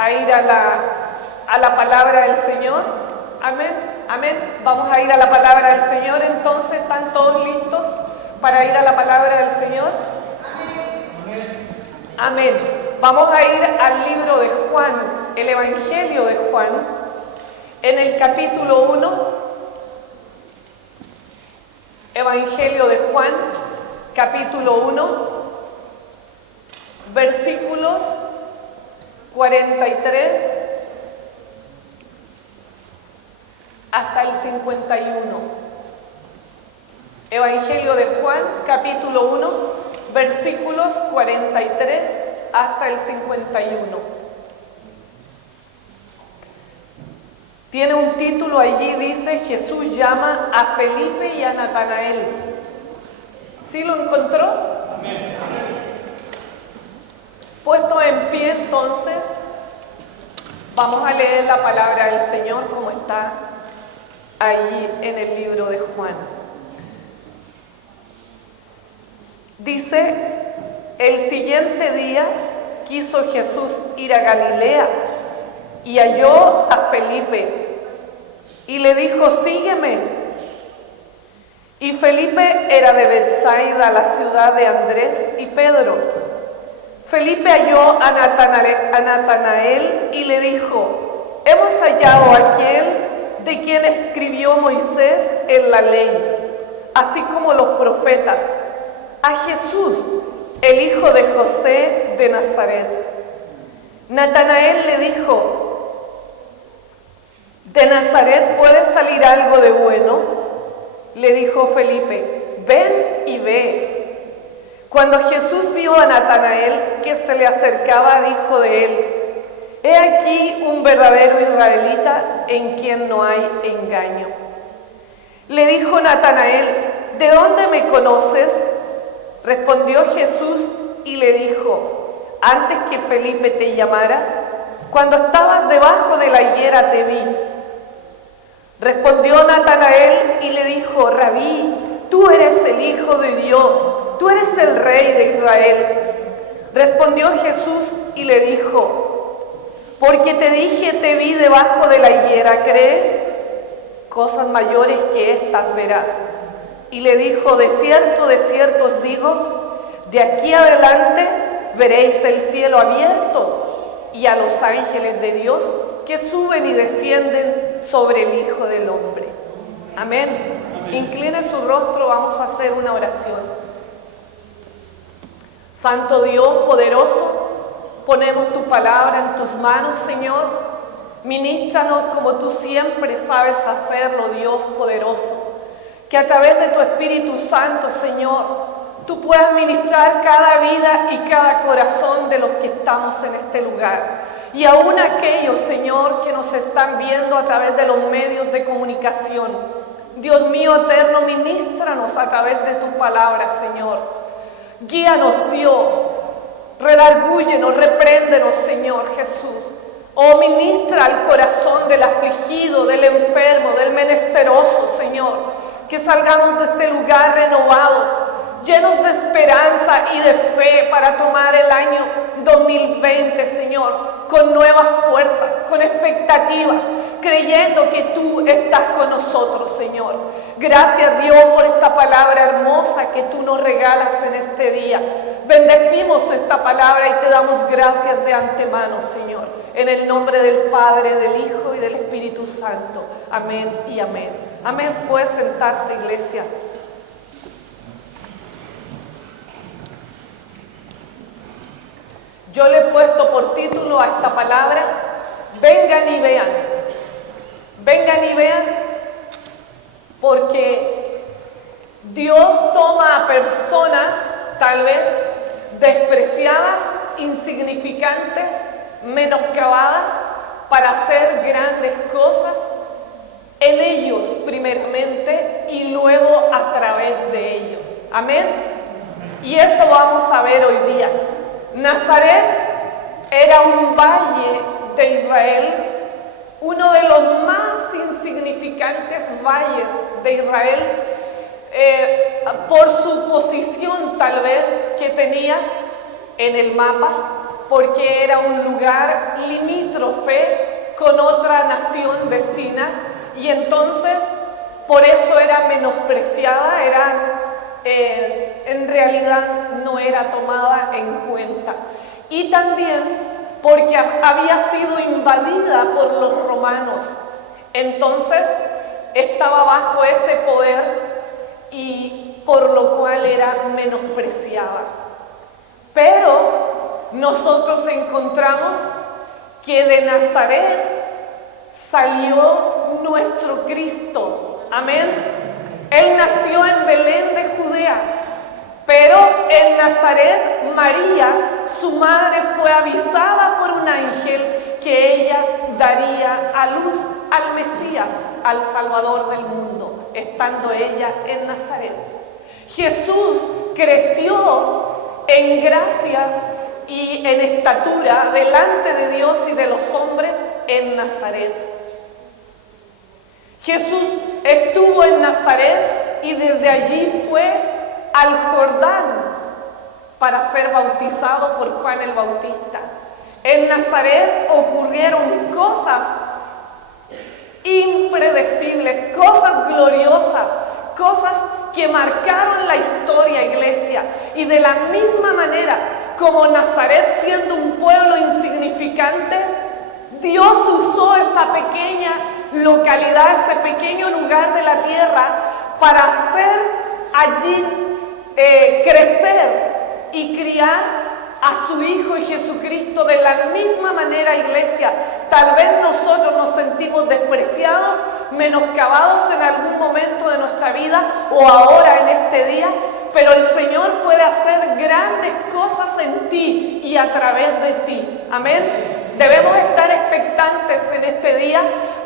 a ir a la palabra del Señor. Amén, amén. Vamos a ir a la palabra del Señor. Entonces, ¿están todos listos para ir a la palabra del Señor? Amén. Amén. Vamos a ir al libro de Juan, el Evangelio de Juan, en el capítulo 1. Evangelio de Juan, capítulo 1, versículos 43 hasta el 51. Evangelio de Juan, capítulo 1, versículos 43 hasta el 51. Tiene un título allí, dice: Jesús llama a Felipe y a Natanael. ¿Sí lo encontró? Amén. Puesto en pie, entonces, vamos a leer la palabra del Señor como está allí en el libro de Juan. Dice: el siguiente día quiso Jesús ir a Galilea y halló a Felipe y le dijo: sígueme. Y Felipe era de Betsaida, la ciudad de Andrés y Pedro. Felipe halló a Natanael y le dijo: hemos hallado a aquel de quien escribió Moisés en la ley, así como los profetas, a Jesús, el hijo de José de Nazaret. Natanael le dijo: ¿de Nazaret puede salir algo de bueno? Le dijo Felipe: ven y ve. Cuando Jesús vio a Natanael que se le acercaba, dijo de él: he aquí un verdadero israelita en quien no hay engaño. Le dijo Natanael: ¿de dónde me conoces? Respondió Jesús y le dijo: antes que Felipe te llamara, cuando estabas debajo de la higuera te vi. Respondió Natanael y le dijo: Rabí, tú eres el Hijo de Dios, tú eres el Rey de Israel. Respondió Jesús y le dijo: porque te dije, te vi debajo de la higuera, ¿crees? Cosas mayores que estas verás. Y le dijo: de cierto os digo, de aquí adelante veréis el cielo abierto y a los ángeles de Dios que suben y descienden sobre el Hijo del Hombre. Amén. Amén. Incline su rostro, vamos a hacer una oración. Santo Dios poderoso, ponemos tu palabra en tus manos, Señor. Ministranos como tú siempre sabes hacerlo, Dios poderoso. Que a través de tu Espíritu Santo, Señor, tú puedas ministrar cada vida y cada corazón de los que estamos en este lugar. Y aún aquellos, Señor, que nos están viendo a través de los medios de comunicación. Dios mío eterno, ministranos a través de tu palabra, Señor. Guíanos, Dios. Redargúyenos, repréndenos, Señor Jesús. Oh, ministra al corazón del afligido, del enfermo, del menesteroso, Señor. Que salgamos de este lugar renovados, llenos de esperanza y de fe para tomar el año 2020, Señor, con nuevas fuerzas, con expectativas, creyendo que tú estás con nosotros, Señor. Gracias, Dios, por esta palabra hermosa que tú nos regalas en este día. Bendecimos esta palabra y te damos gracias de antemano, Señor. En el nombre del Padre, del Hijo y del Espíritu Santo. Amén y amén. Amén. Puede sentarse, iglesia. Yo le he puesto por título a esta palabra: vengan y vean. Vengan y vean, porque Dios toma a personas tal vez despreciadas, insignificantes, menoscabadas, para hacer grandes cosas en ellos primeramente y luego a través de ellos. Amén. Y eso vamos a ver hoy día. Nazaret era un valle de Israel, uno de los más insignificantes valles de Israel, por su posición tal vez que tenía en el mapa, porque era un lugar limítrofe nuestra fe con otra nación vecina y entonces por eso era menospreciada, en realidad no era tomada en cuenta. Y también porque había sido invadida por los romanos, entonces estaba bajo ese poder y por lo cual era menospreciada. Pero nosotros encontramos que de Nazaret salió nuestro Cristo. Amén. Él nació en Belén de Judea, pero en Nazaret María, su madre, fue avisada por un ángel que ella daría a luz al Mesías, al Salvador del mundo, estando ella en Nazaret. Jesús creció en gracia y en estatura delante de Dios y de los hombres en Nazaret. Jesús estuvo en Nazaret y desde allí fue al Jordán para ser bautizado por Juan el Bautista. En Nazaret ocurrieron cosas impredecibles, cosas gloriosas, cosas que marcaron la historia, iglesia. Y de la misma manera como Nazaret, siendo un pueblo insignificante, Dios usó esa pequeña localidad, ese pequeño lugar de la tierra para hacer allí crecer y criar a su Hijo Jesucristo. De la misma manera, iglesia, tal vez nosotros nos sentimos despreciados, menoscabados en algún momento de nuestra vida o ahora en este día, pero el Señor puede hacer grandes cosas en ti y a través de ti. Amén. Debemos estar expectantes en este día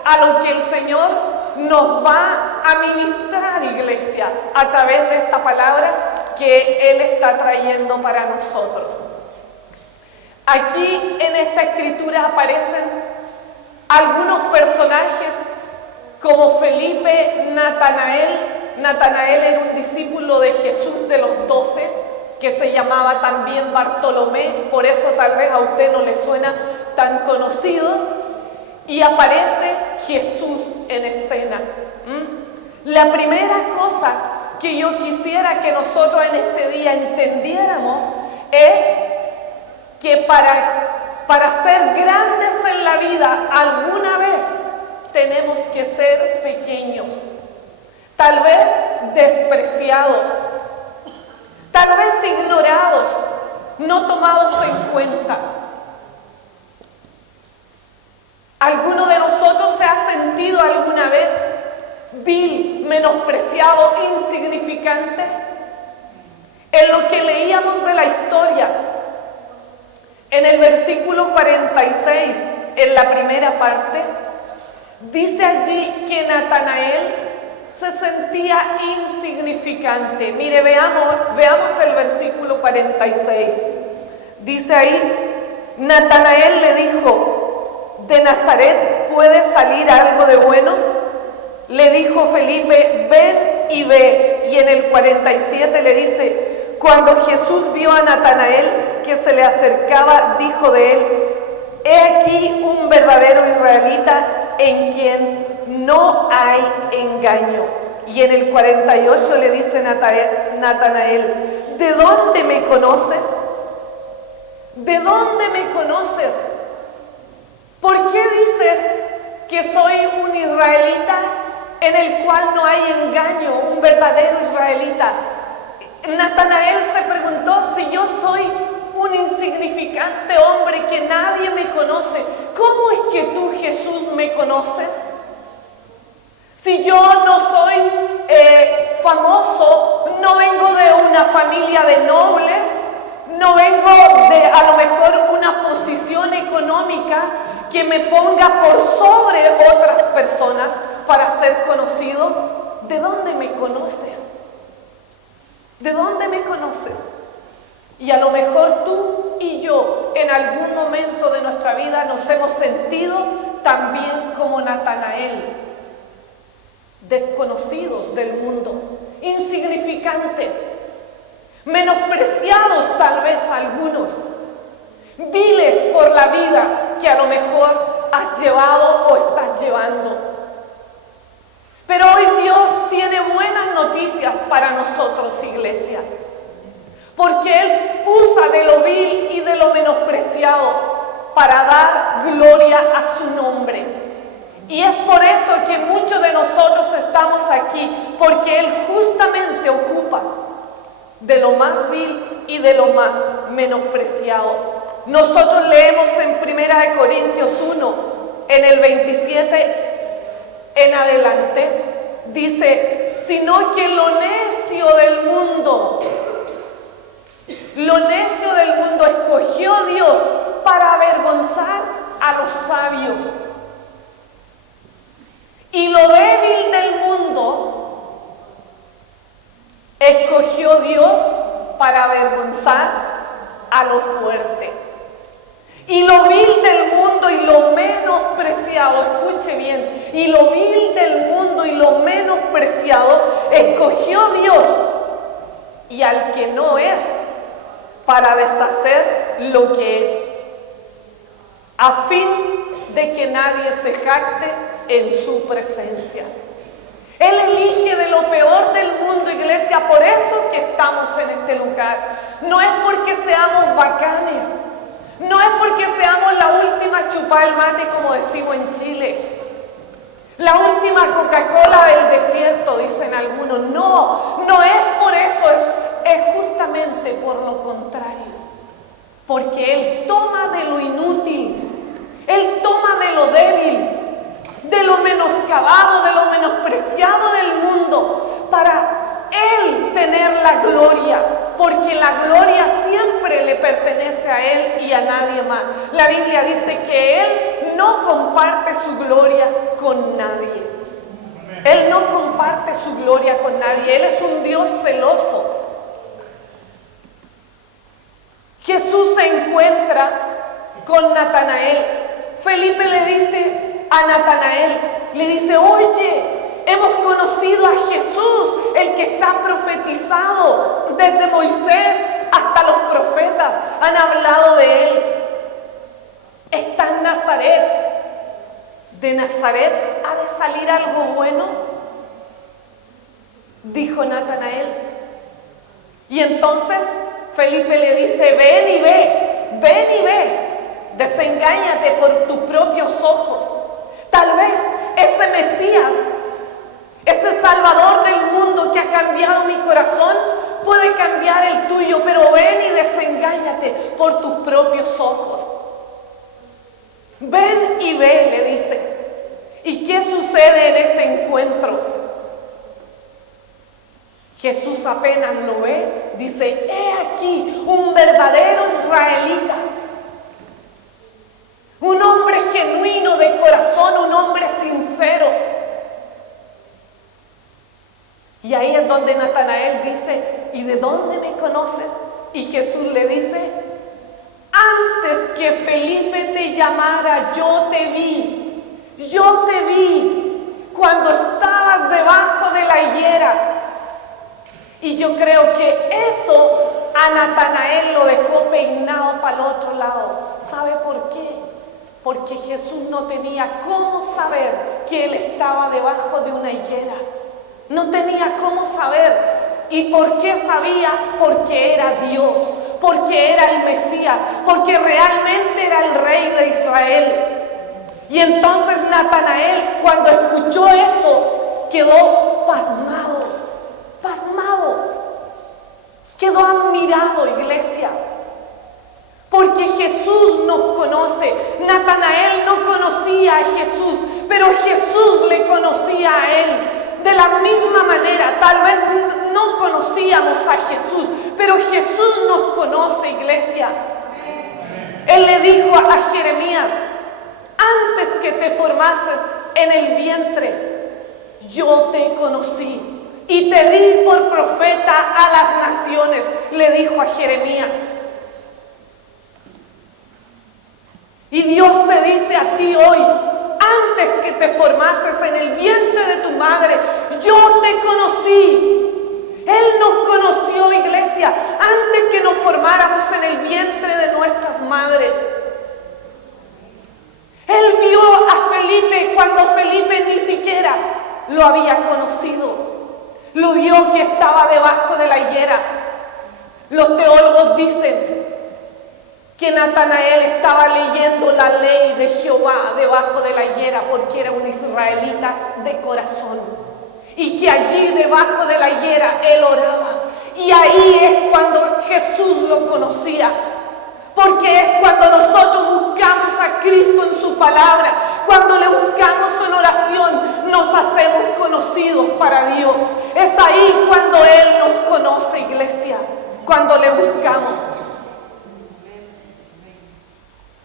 a lo que el Señor nos va a ministrar, iglesia, a través de esta palabra que Él está trayendo para nosotros. Aquí en esta escritura aparecen algunos personajes como Felipe, Natanael. Natanael era un discípulo de Jesús de los 12, que se llamaba también Bartolomé, por eso tal vez a usted no le suena tan conocido. Y aparece Jesús en escena. La primera cosa que yo quisiera que nosotros en este día entendiéramos es que para ser grandes en la vida, alguna vez tenemos que ser pequeños, tal vez despreciados, tal vez ignorados, no tomados en cuenta. ¿Alguno de nosotros se ha sentido alguna vez vil, menospreciado, insignificante? En lo que leíamos de la historia, en el versículo 46, en la primera parte, dice allí que Natanael se sentía insignificante. Mire, veamos el versículo 46. Dice ahí, Natanael le dijo: ¿de Nazaret puede salir algo de bueno? Le dijo Felipe: ven y ve. Y en el 47 le dice: cuando Jesús vio a Natanael que se le acercaba, dijo de él: he aquí un verdadero israelita en quien no hay engaño. Y en el 48 le dice Natanael: ¿de dónde me conoces? ¿De dónde me conoces? ¿Por qué dices que soy un israelita en el cual no hay engaño, un verdadero israelita? Natanael se preguntó: si yo soy un insignificante hombre que nadie me conoce, ¿cómo es que tú, Jesús, me conoces? Si yo no soy famoso, no vengo de una familia de nobles, no vengo de a lo mejor una posición económica que me ponga por sobre otras personas para ser conocido. ¿De dónde me conoces? ¿De dónde me conoces? Y a lo mejor tú y yo en algún momento de nuestra vida nos hemos sentido también como Natanael, desconocidos del mundo, insignificantes, menospreciados tal vez algunos, viles por la vida, que a lo mejor has llevado o estás llevando. Pero hoy Dios tiene buenas noticias para nosotros, iglesia. Porque Él usa de lo vil y de lo menospreciado para dar gloria a su nombre. Y es por eso que muchos de nosotros estamos aquí, porque Él justamente ocupa de lo más vil y de lo más menospreciado. Nosotros leemos en 1 Corintios 1, en el 27 en adelante, dice, sino que lo necio del mundo escogió Dios para avergonzar a los sabios. Y lo débil del mundo escogió Dios para avergonzar a lo fuerte. Y lo vil del mundo y lo menospreciado, escuche bien, y lo vil del mundo y lo menospreciado escogió Dios, y al que no es, para deshacer lo que es, a fin de que nadie se jacte en su presencia. Él elige de lo peor del mundo, iglesia, por eso que estamos en este lugar. No es porque seamos bacanes, no es porque seamos la última chupa al mate, como decimos en Chile, la última Coca-Cola del desierto, dicen algunos. No es por eso, es justamente por lo contrario. Porque Él toma de lo inútil, Él toma de lo débil, de lo menoscabado, de lo menospreciado del mundo, para Él tener la gloria, porque la gloria siempre le pertenece a Él y a nadie más. La Biblia dice que Él no comparte su gloria con nadie. Él no comparte su gloria con nadie. Él es un Dios celoso. Jesús se encuentra con Natanael. Felipe le dice a Natanael, le dice, oye, hemos conocido a Jesús, el que está profetizado desde Moisés hasta los profetas, han hablado de Él. Está en Nazaret. ¿De Nazaret ha de salir algo bueno?, dijo Natanael. Y entonces Felipe le dice, ven y ve, desengáñate por tus propios ojos. Tal vez ese Mesías, ese Salvador del mundo que ha cambiado mi corazón, puede cambiar el tuyo, pero ven y desengáñate por tus propios ojos. Ven y ve, le dice. ¿Y qué sucede en ese encuentro? Jesús apenas lo ve, dice, he aquí un verdadero israelita, un hombre genuino de corazón, un hombre sincero. Y ahí es donde Natanael dice, ¿y de dónde me conoces? Y Jesús le dice, antes que Felipe te llamara, yo te vi cuando estabas debajo de la higuera. Y yo creo que eso a Natanael lo dejó peinado para el otro lado. ¿Sabe por qué? Porque Jesús no tenía cómo saber que él estaba debajo de una higuera. No tenía cómo saber. ¿Y por qué sabía? Porque era Dios, porque era el Mesías, porque realmente era el Rey de Israel. Y entonces Natanael, cuando escuchó eso, quedó pasmado, quedó admirado, iglesia. Porque Jesús nos conoce. Natanael no conocía a Jesús, pero Jesús le conocía a él. De la misma manera, tal vez no conocíamos a Jesús, pero Jesús nos conoce, iglesia. Él le dijo a Jeremías, antes que te formases en el vientre, yo te conocí y te di por profeta a las naciones, le dijo a Jeremías. Y Dios te dice a ti hoy, antes que te formases en el vientre de tu madre, yo te conocí. Él nos conoció, iglesia, antes que nos formáramos en el vientre de nuestras madres. Felipe cuando Felipe ni siquiera lo había conocido. Lo vio que estaba debajo de la higuera. Los teólogos dicen que Natanael estaba leyendo la ley de Jehová debajo de la higuera porque era un israelita de corazón. Y que allí debajo de la higuera él oraba. Y ahí es cuando Jesús lo conocía. Porque es cuando nosotros buscamos a Cristo en su palabra, cuando le buscamos en oración, nos hacemos conocidos para Dios. Es ahí cuando Él nos conoce, iglesia, cuando le buscamos.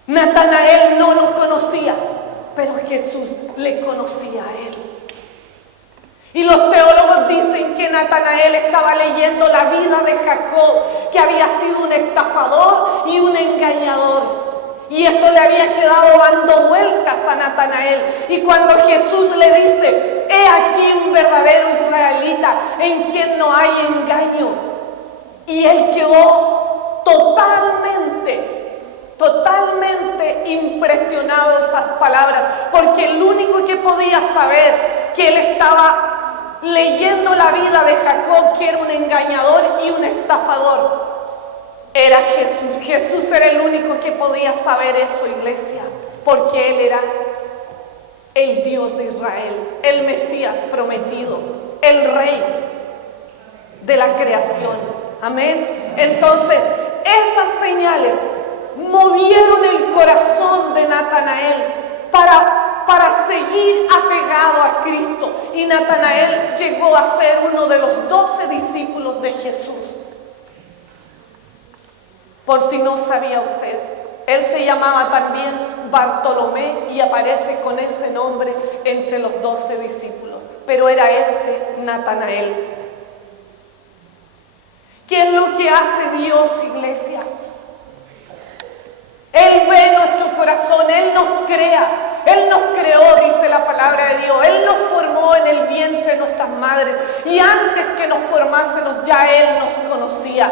Natanael no lo conocía, pero Jesús le conocía a él. Y los teólogos dicen que Natanael estaba leyendo la vida de Jacob, que había sido un estafador y un engañador. Y eso le había quedado dando vueltas a Natanael. Y cuando Jesús le dice, he aquí un verdadero israelita en quien no hay engaño. Y él quedó totalmente impresionado de esas palabras, porque el único que podía saber que él estaba leyendo la vida de Jacob, que era un engañador y un estafador, era Jesús. Jesús era el único que podía saber eso, iglesia, porque Él era el Dios de Israel, el Mesías prometido, el Rey de la creación. Amén. Entonces, esas señales movieron el corazón de Natanael para seguir apegado a Cristo. Y Natanael llegó a ser uno de los 12 discípulos de Jesús. Por si no sabía usted, él se llamaba también Bartolomé y aparece con ese nombre entre los 12 discípulos. Pero era este Natanael. ¿Qué es lo que hace Dios, iglesia? Él ve nuestro corazón, Él nos crea. Él nos creó, dice la palabra de Dios. Él nos formó en el vientre de nuestras madres. Y antes que nos formásemos, ya Él nos conocía.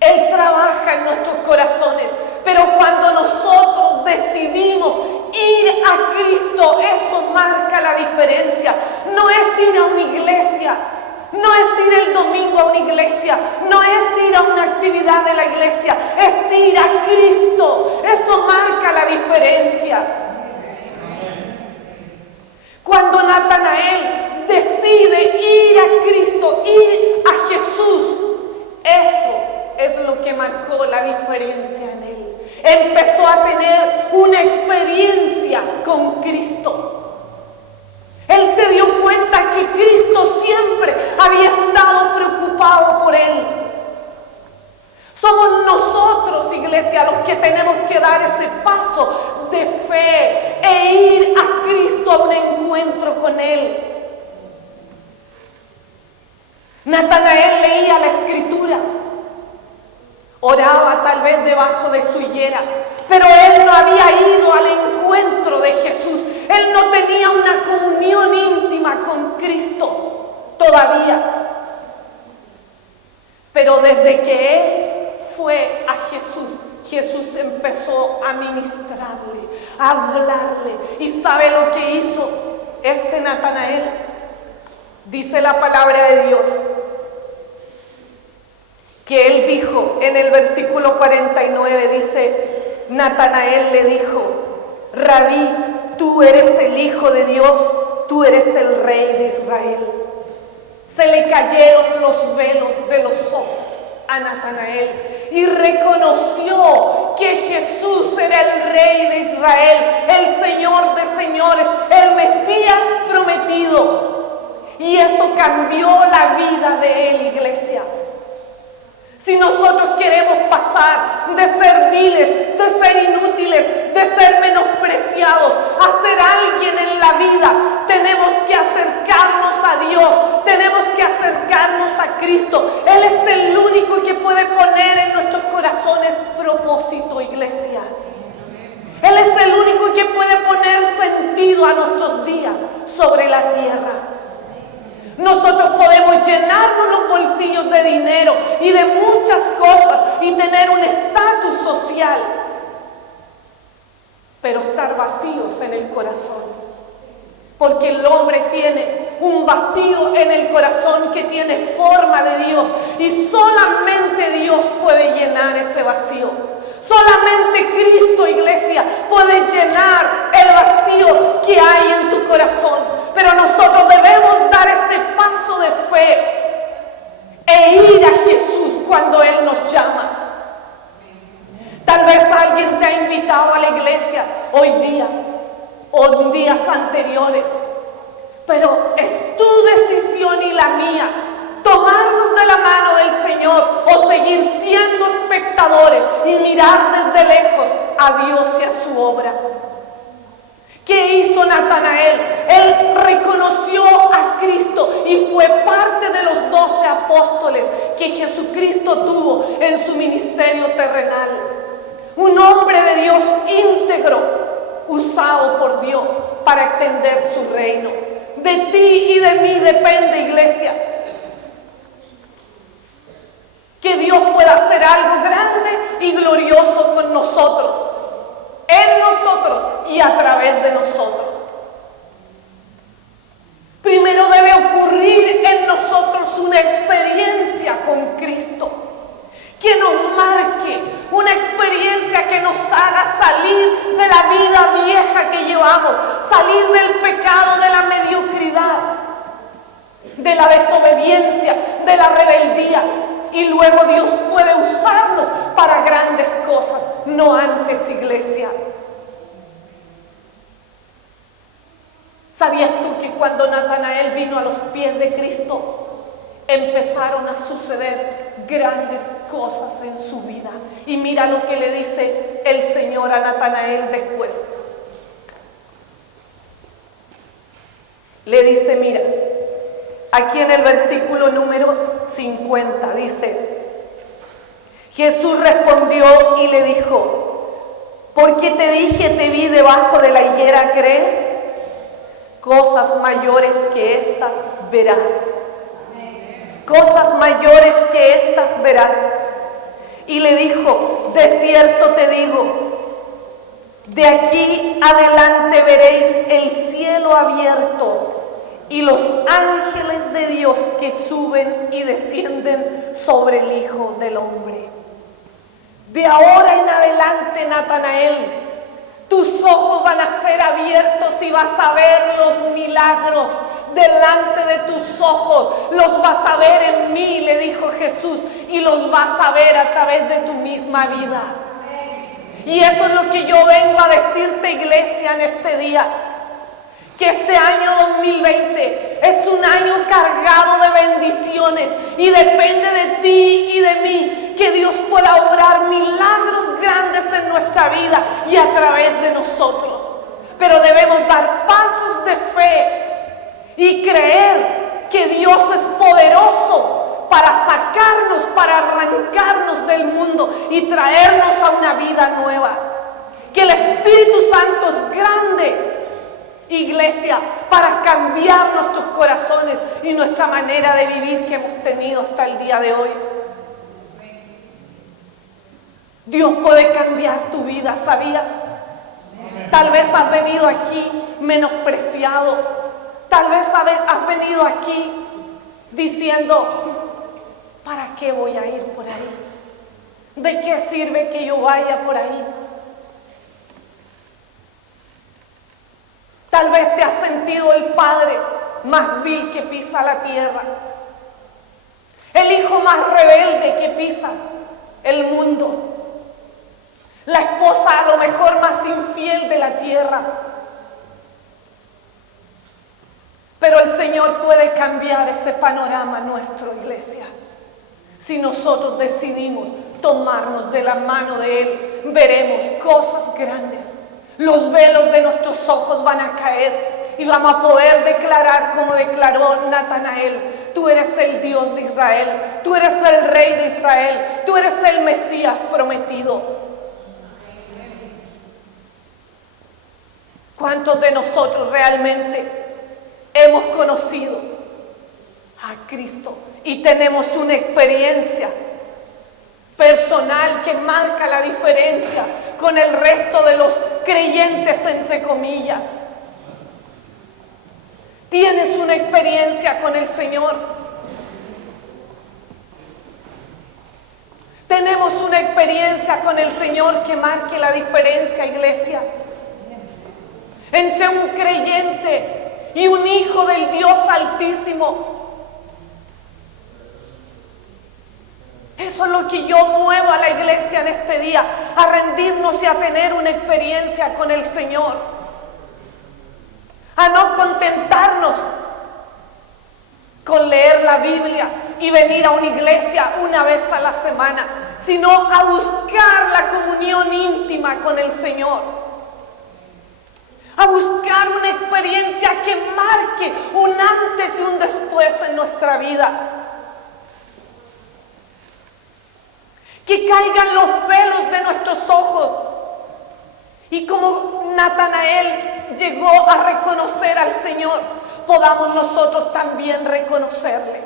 Él trabaja en nuestros corazones. Pero cuando nosotros decidimos ir a Cristo, eso marca la diferencia. No es ir a una iglesia. No es ir el domingo a una iglesia, no es ir a una actividad de la iglesia, es ir a Cristo. Eso marca la diferencia. Cuando Natanael decide ir a Cristo, ir a Jesús, eso es lo que marcó la diferencia en él. Empezó a tener una experiencia con Cristo. Él se dio cuenta que Cristo siempre había estado preocupado por él. Somos nosotros, iglesia, los que tenemos que dar ese paso de fe e ir a Cristo a un encuentro con Él. Natanael leía la Escritura, oraba tal vez debajo de su higuera, pero él no había ido al encuentro de Jesús. Él no tenía una comunión íntima con Cristo todavía. Pero desde que él fue a Jesús, Jesús empezó a ministrarle, a hablarle. ¿Y sabe lo que hizo este Natanael? Dice la palabra de Dios que él dijo en el versículo 49, dice, Natanael le dijo, Rabí, tú eres el Hijo de Dios, tú eres el Rey de Israel. Se le cayeron los velos de los ojos a Natanael y reconoció que Jesús era el Rey de Israel, el Señor de señores, el Mesías prometido. Y eso cambió la vida de él, iglesia. Si nosotros queremos pasar de ser viles, de ser inútiles, de ser menospreciados, a ser alguien en la vida, tenemos que acercarnos a Dios, tenemos que acercarnos a Cristo. Él es el único que puede poner en nuestros corazones propósito, iglesia. Él es el único que puede poner sentido a nuestros días sobre la tierra. Nosotros podemos llenarnos los bolsillos de dinero y de muchas cosas y tener un estatus social, pero estar vacíos en el corazón. Porque el hombre tiene un vacío en el corazón que tiene forma de Dios y solamente Dios puede llenar ese vacío. Solamente Cristo, iglesia, puede llenar el vacío que hay en tu corazón. Pero nosotros debemos dar ese paso de fe e ir a Jesús cuando Él nos llama. Tal vez alguien te ha invitado a la iglesia hoy día o en días anteriores, pero es tu decisión y la mía tomarnos de la mano del Señor o seguir siendo espectadores y mirar desde lejos a Dios y a su obra. ¿Qué hizo Natanael? Él reconoció a Cristo y fue parte de los 12 apóstoles que Jesucristo tuvo en su ministerio terrenal. Un hombre de Dios íntegro, usado por Dios para extender su reino. De ti y de mí depende, iglesia, que Dios pueda hacer algo grande y glorioso con nosotros, en nosotros y a través de nosotros. Primero debe ocurrir en nosotros una experiencia con Cristo, que nos marque, una experiencia que nos haga salir de la vida vieja que llevamos, salir del pecado, de la mediocridad, de la desobediencia, de la rebeldía. Y luego Dios puede usarnos para grandes cosas, no antes, iglesia. ¿Sabías tú que cuando Natanael vino a los pies de Cristo, empezaron a suceder grandes cosas en su vida? Y mira lo que le dice el Señor a Natanael después. Le dice, mira, aquí en el versículo número 50 dice: Jesús respondió y le dijo: porque te dije, te vi debajo de la higuera, ¿crees? Cosas mayores que estas verás. Cosas mayores que estas verás. Y le dijo: de cierto te digo, de aquí adelante veréis el cielo abierto y los ángeles de Dios que suben y descienden sobre el Hijo del Hombre. De ahora en adelante, Natanael, tus ojos van a ser abiertos y vas a ver los milagros delante de tus ojos. Los vas a ver en mí, le dijo Jesús, y los vas a ver a través de tu misma vida. Y eso es lo que yo vengo a decirte, iglesia, en este día. Que este año 2020 es un año cargado de bendiciones y depende de ti y de mí que Dios pueda obrar milagros grandes en nuestra vida y a través de nosotros. Pero debemos dar pasos de fe y creer que Dios es poderoso para sacarnos, para arrancarnos del mundo y traernos a una vida nueva. Que el Espíritu Santo es grande, iglesia, para cambiar nuestros corazones y nuestra manera de vivir que hemos tenido hasta el día de hoy. Dios puede cambiar tu vida, ¿sabías? Tal vez has venido aquí menospreciado. Tal vez has venido aquí diciendo: ¿para qué voy a ir por ahí? ¿De qué sirve que yo vaya por ahí? Tal vez te has sentido el padre más vil que pisa la tierra, el hijo más rebelde que pisa el mundo, la esposa a lo mejor más infiel de la tierra. Pero el Señor puede cambiar ese panorama en nuestra iglesia. Si nosotros decidimos tomarnos de la mano de Él, veremos cosas grandes. Los velos de nuestros ojos van a caer y vamos a poder declarar como declaró Natanael: tú eres el Dios de Israel, tú eres el Rey de Israel, tú eres el Mesías prometido. ¿Cuántos de nosotros realmente hemos conocido a Cristo y tenemos una experiencia personal que marca la diferencia con el resto de los creyentes, entre comillas. Tienes una experiencia con el Señor. Tenemos una experiencia con el Señor que marque la diferencia, iglesia, entre un creyente y un hijo del Dios Altísimo. Eso es lo que yo muevo a la iglesia en este día, a rendirnos y a tener una experiencia con el Señor, a no contentarnos con leer la Biblia y venir a una iglesia una vez a la semana, sino a buscar la comunión íntima con el Señor, a buscar una experiencia que marque un antes y un después en nuestra vida. Que caigan los velos de nuestros ojos y como Natanael llegó a reconocer al Señor, podamos nosotros también reconocerle.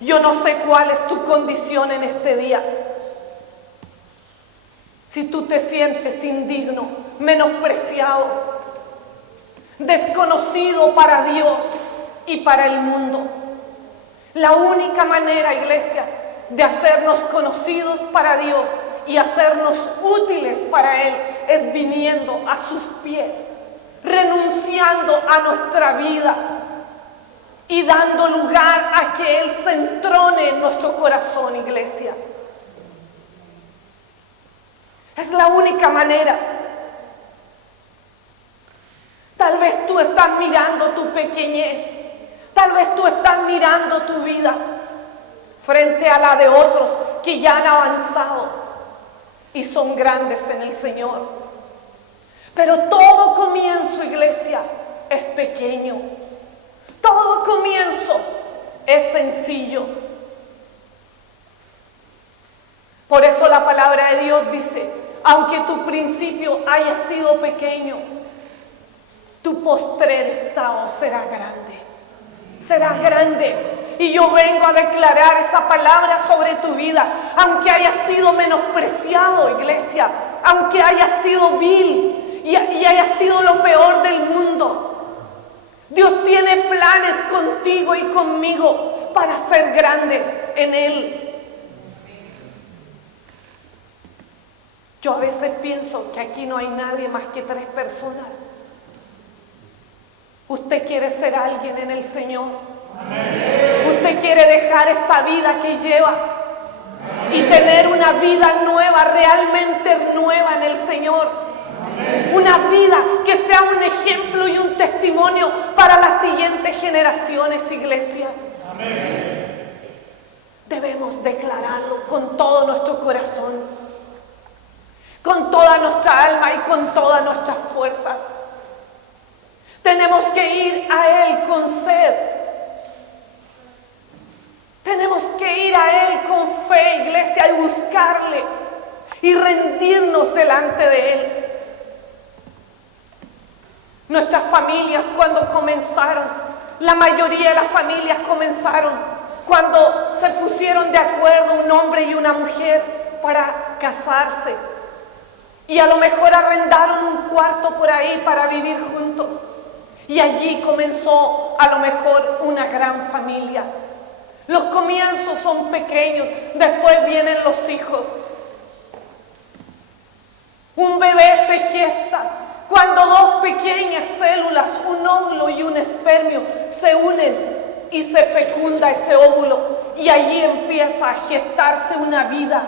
Yo no sé cuál es tu condición en este día. Si tú te sientes indigno, menospreciado, desconocido para Dios y para el mundo. La única manera, iglesia, de hacernos conocidos para Dios y hacernos útiles para Él es viniendo a sus pies, renunciando a nuestra vida y dando lugar a que Él se entrone en nuestro corazón, iglesia. Es la única manera. Tal vez tú estás mirando tu pequeñez. Tal vez tú estás mirando tu vida frente a la de otros que ya han avanzado y son grandes en el Señor. Pero todo comienzo, iglesia, es pequeño. Todo comienzo es sencillo. Por eso la palabra de Dios dice, aunque tu principio haya sido pequeño, tu postrer estado será grande. Serás grande. Y yo vengo a declarar esa palabra sobre tu vida. Aunque haya sido menospreciado, iglesia, aunque haya sido vil y haya sido lo peor del mundo, Dios tiene planes contigo y conmigo para ser grandes en Él. Yo a veces pienso que aquí no hay nadie más que 3 personas. Usted quiere ser alguien en el Señor. Amén. Usted quiere dejar esa vida que lleva. Amén. Y tener una vida nueva, realmente nueva en el Señor. Amén. Una vida que sea un ejemplo y un testimonio para las siguientes generaciones, iglesia. Amén. Debemos declararlo con todo nuestro corazón, con toda nuestra alma y con todas nuestras fuerzas. Tenemos que ir a Él con sed. Tenemos que ir a Él con fe, iglesia, y buscarle y rendirnos delante de Él. Nuestras familias cuando comenzaron, la mayoría de las familias comenzaron cuando se pusieron de acuerdo un hombre y una mujer para casarse. Y a lo mejor arrendaron un cuarto por ahí para vivir juntos. Y allí comenzó a lo mejor una gran familia. Los comienzos son pequeños, después vienen los hijos. Un bebé se gesta cuando 2 pequeñas células, un óvulo y un espermio, se unen y se fecunda ese óvulo. Y allí empieza a gestarse una vida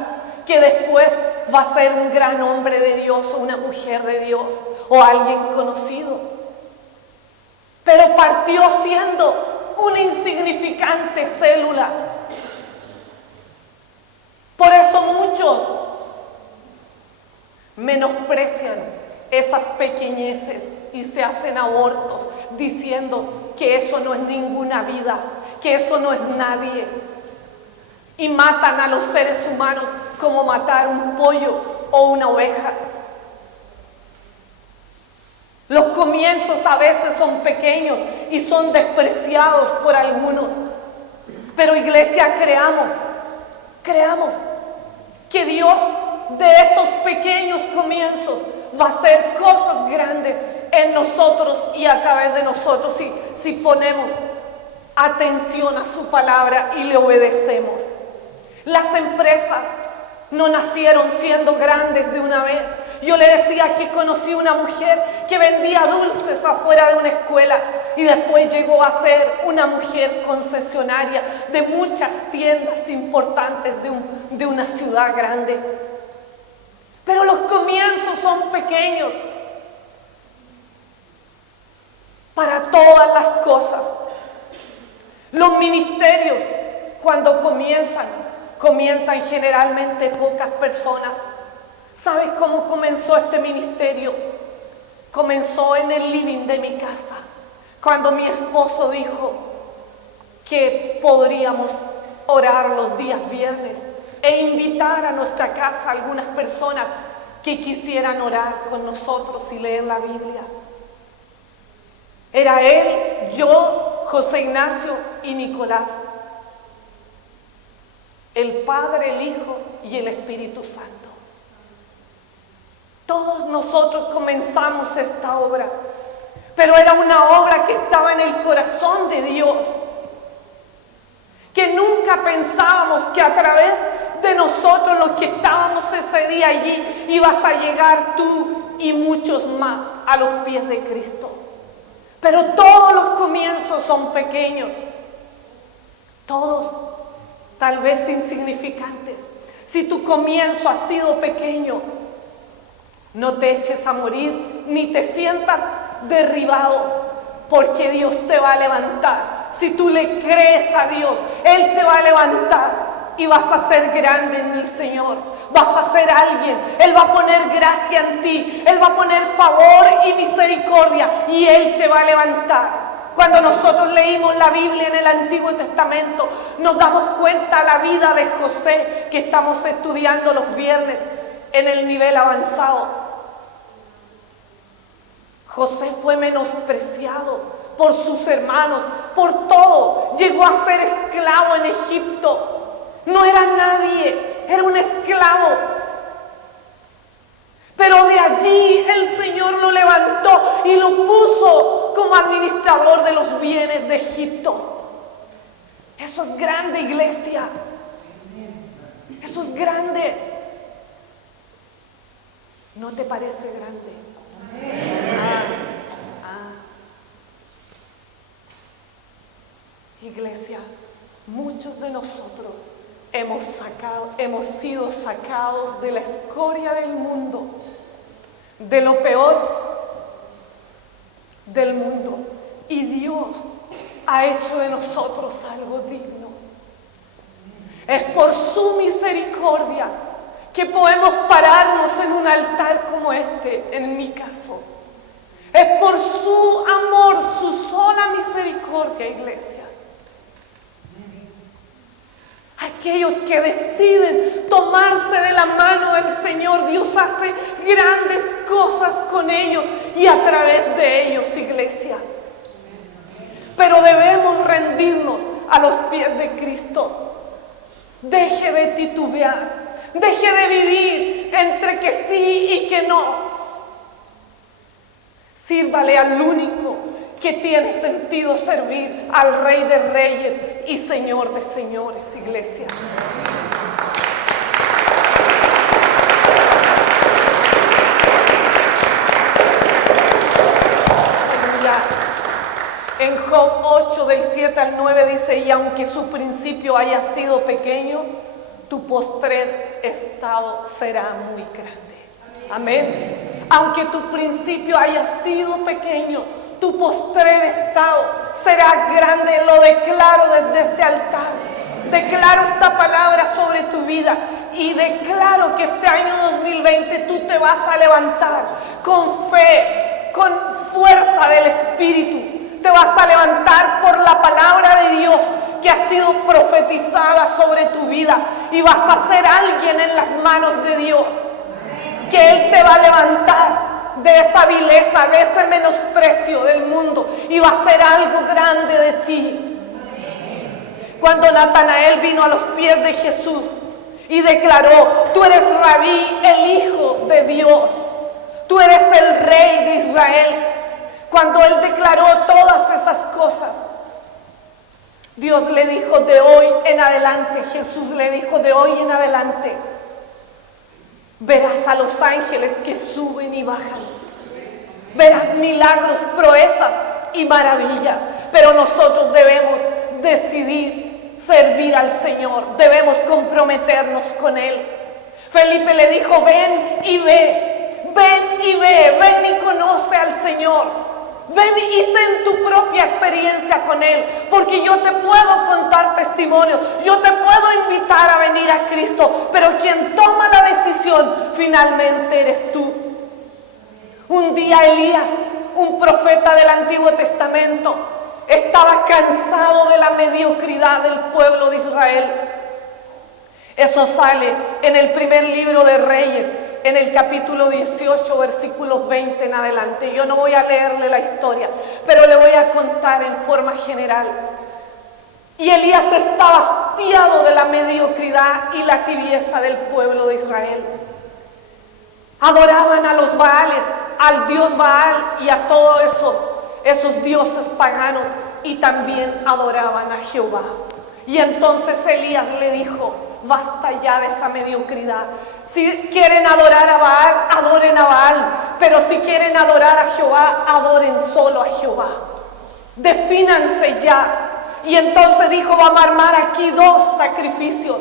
que después va a ser un gran hombre de Dios o una mujer de Dios o alguien conocido. Pero partió siendo una insignificante célula. Por eso muchos menosprecian esas pequeñeces y se hacen abortos diciendo que eso no es ninguna vida, que eso no es nadie. Y matan a los seres humanos como matar un pollo o una oveja. Los comienzos a veces son pequeños y son despreciados por algunos. Pero iglesia, creamos que Dios de esos pequeños comienzos va a hacer cosas grandes en nosotros y a través de nosotros si ponemos atención a su palabra y le obedecemos. Las empresas no nacieron siendo grandes de una vez. Yo le decía que conocí una mujer que vendía dulces afuera de una escuela y después llegó a ser una mujer concesionaria de muchas tiendas importantes de una ciudad grande. Pero los comienzos son pequeños para todas las cosas. Los ministerios, cuando comienzan generalmente pocas personas. ¿Sabes cómo comenzó este ministerio? Comenzó en el living de mi casa, cuando mi esposo dijo que podríamos orar los días viernes e invitar a nuestra casa a algunas personas que quisieran orar con nosotros y leer la Biblia. Era él, yo, José Ignacio y Nicolás. El Padre, el Hijo y el Espíritu Santo. Todos nosotros comenzamos esta obra, pero era una obra que estaba en el corazón de Dios, que nunca pensábamos que a través de nosotros los que estábamos ese día allí ibas a llegar tú y muchos más a los pies de Cristo. Pero todos los comienzos son pequeños, todos tal vez insignificantes. Si tu comienzo ha sido pequeño, no te eches a morir ni te sientas derribado, porque Dios te va a levantar. Si tú le crees a Dios, Él te va a levantar y vas a ser grande en el Señor. Vas a ser alguien. Él va a poner gracia en ti. Él va a poner favor y misericordia y Él te va a levantar. Cuando nosotros leímos la Biblia en el Antiguo Testamento, nos damos cuenta de la vida de José, que estamos estudiando los viernes en el nivel avanzado. José fue menospreciado por sus hermanos, por todo. Llegó a ser esclavo en Egipto. No era nadie, era un esclavo. Pero de allí el Señor lo levantó y lo puso como administrador de los bienes de Egipto. Eso es grande, iglesia. Eso es grande. ¿No te parece grande? Iglesia, muchos de nosotros hemos sido sacados de la escoria del mundo, de lo peor del mundo, y Dios ha hecho de nosotros algo digno. Es por su misericordia que podemos pararnos en un altar como este, en mi caso. Es por su amor, su sola misericordia, iglesia. Aquellos que deciden tomarse de la mano del Señor, Dios hace grandes cosas con ellos y a través de ellos, iglesia. Pero debemos rendirnos a los pies de Cristo. Deje de titubear, deje de vivir entre que sí y que no. Sírvale al único que tiene sentido servir, al Rey de Reyes y Señor de Señores, iglesia. En Job 8, del 7 al 9 dice: y aunque su principio haya sido pequeño, tu postrer estado será muy grande. Amén. Aunque tu principio haya sido pequeño, tu postrer estado será grande. Lo declaro desde este altar. Declaro esta palabra sobre tu vida y declaro que este año 2020 tú te vas a levantar con fe, con fuerza del Espíritu. Te vas a levantar por la palabra de Dios que ha sido profetizada sobre tu vida y vas a ser alguien en las manos de Dios, que Él te va a levantar de esa vileza, de ese menosprecio del mundo y va a ser algo grande de ti. Cuando Natanael vino a los pies de Jesús y declaró: tú eres Rabí, el Hijo de Dios, tú eres el Rey de Israel. Cuando él declaró todas esas cosas, Dios le dijo: de hoy en adelante, Jesús le dijo: de hoy en adelante verás a los ángeles que suben y bajan, verás milagros, proezas y maravillas. Pero nosotros debemos decidir servir al Señor, debemos comprometernos con Él. Felipe le dijo: ven y ve, ven y ve, ven y conoce al Señor. Ven y ten tu propia experiencia con Él, porque yo te puedo contar testimonios, yo te puedo invitar a venir a Cristo, pero quien toma la decisión finalmente eres tú. Un día Elías, un profeta del Antiguo Testamento, estaba cansado de la mediocridad del pueblo de Israel. Eso sale en el primer libro de Reyes, en el capítulo 18, versículos 20 en adelante. Yo no voy a leerle la historia, pero le voy a contar en forma general. Y Elías estaba hastiado de la mediocridad y la tibieza del pueblo de Israel. Adoraban a los Baales, al dios Baal y a todos esos dioses paganos, y también adoraban a Jehová. Y entonces Elías le dijo: basta ya de esa mediocridad. Si quieren adorar a Baal, adoren a Baal, pero si quieren adorar a Jehová, adoren solo a Jehová. Defínanse ya. Y entonces dijo: vamos a armar aquí 2 sacrificios.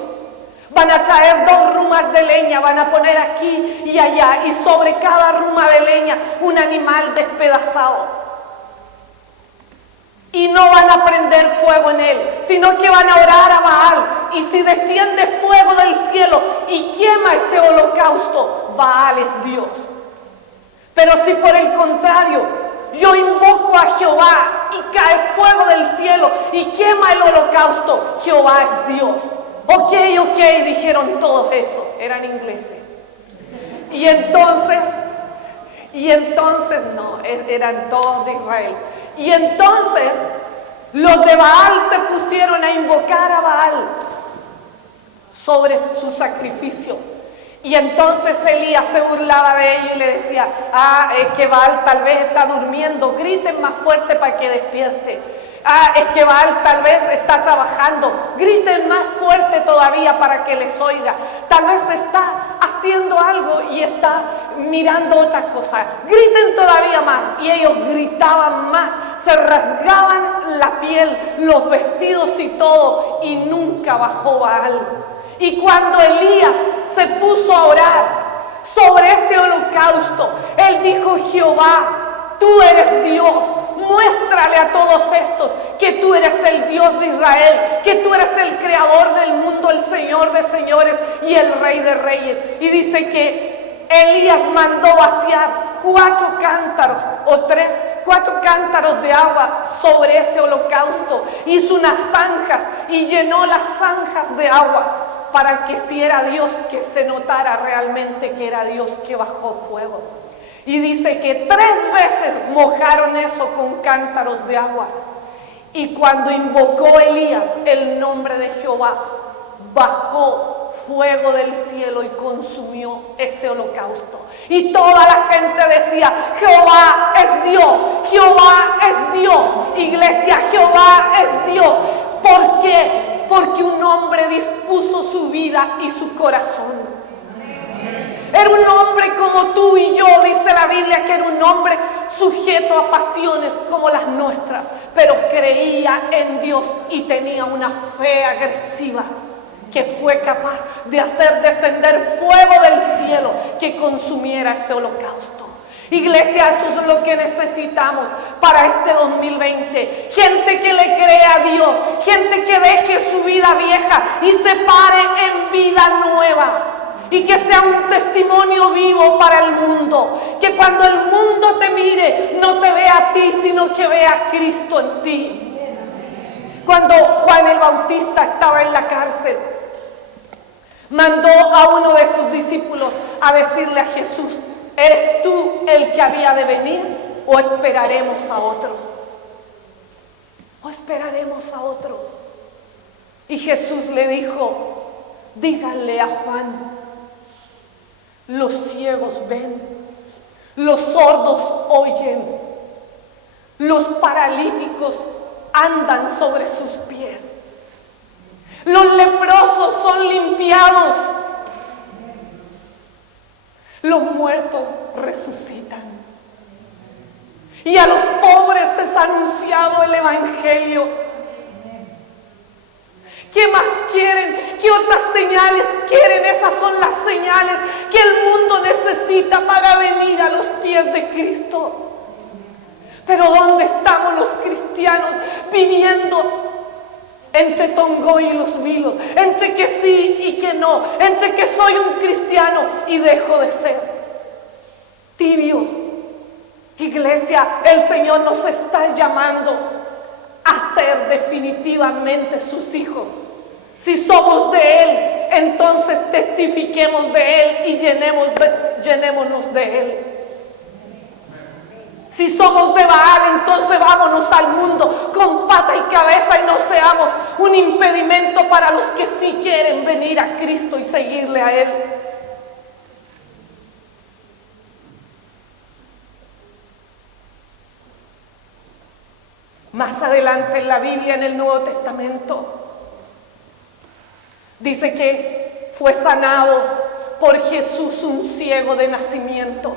Van a traer 2 rumas de leña, van a poner aquí y allá, y sobre cada ruma de leña un animal despedazado. Y no van a prender fuego en él, sino que van a orar a Baal. Y si desciende fuego del cielo y quema ese holocausto, Baal es Dios. Pero si por el contrario yo invoco a Jehová y cae fuego del cielo y quema el holocausto, Jehová es Dios. Ok, dijeron todos eso, eran ingleses. Y entonces no, eran todos de Israel. Y entonces los de Baal se pusieron a invocar a Baal sobre su sacrificio. Y entonces Elías se burlaba de ellos y le decía: es que Baal tal vez está durmiendo, griten más fuerte para que despierte. Es que Baal tal vez está trabajando, griten más fuerte todavía para que les oiga. Tal vez está haciendo algo y está mirando otras cosas, griten todavía más. Y ellos gritaban más, se rasgaban la piel, los vestidos y todo, y nunca bajó Baal. Y cuando Elías se puso a orar sobre ese holocausto, él dijo: Jehová, tú eres Dios. Muéstrale a todos estos que tú eres el Dios de Israel, que tú eres el creador del mundo, el Señor de señores y el Rey de reyes. Y dice que Elías mandó vaciar 4 cántaros o 4 cántaros de agua sobre ese holocausto. Hizo unas zanjas y llenó las zanjas de agua para que si era Dios, que se notara realmente que era Dios que bajó fuego. Y dice que 3 veces mojaron eso con cántaros de agua. Y cuando invocó Elías el nombre de Jehová, bajó fuego del cielo y consumió ese holocausto. Y toda la gente decía: Jehová es Dios, Jehová es Dios. Iglesia, Jehová es Dios. ¿Por qué? Porque un hombre dispuso su vida y su corazón. Era un hombre como tú y yo, dice la Biblia, que era un hombre sujeto a pasiones como las nuestras, pero creía en Dios y tenía una fe agresiva que fue capaz de hacer descender fuego del cielo que consumiera ese holocausto. Iglesia, eso es lo que necesitamos para este 2020. Gente que le cree a Dios, gente que deje su vida vieja y se pare en vida nueva. Y que sea un testimonio vivo para el mundo. Que cuando el mundo te mire, no te vea a ti, sino que vea a Cristo en ti. Cuando Juan el Bautista estaba en la cárcel, mandó a uno de sus discípulos a decirle a Jesús: ¿Eres tú el que había de venir o esperaremos a otro? ¿O esperaremos a otro? Y Jesús le dijo, díganle a Juan, los ciegos ven, los sordos oyen, los paralíticos andan sobre sus pies, los leprosos son limpiados, los muertos resucitan y a los pobres es anunciado el evangelio. ¿Qué más quieren? ¿Qué otras señales quieren? Esas son las señales que el mundo necesita para venir a los pies de Cristo. Pero ¿dónde estamos los cristianos viviendo entre Tongoy y los Vilos? Entre que sí y que no, entre que soy un cristiano y dejo de ser. Tibios. Iglesia, el Señor nos está llamando a ser definitivamente sus hijos. Si somos de Él, entonces testifiquemos de Él y llenémonos de Él. Si somos de Baal, entonces vámonos al mundo con pata y cabeza y no seamos un impedimento para los que sí quieren venir a Cristo y seguirle a Él. Más adelante en la Biblia, en el Nuevo Testamento, dice que fue sanado por Jesús un ciego de nacimiento.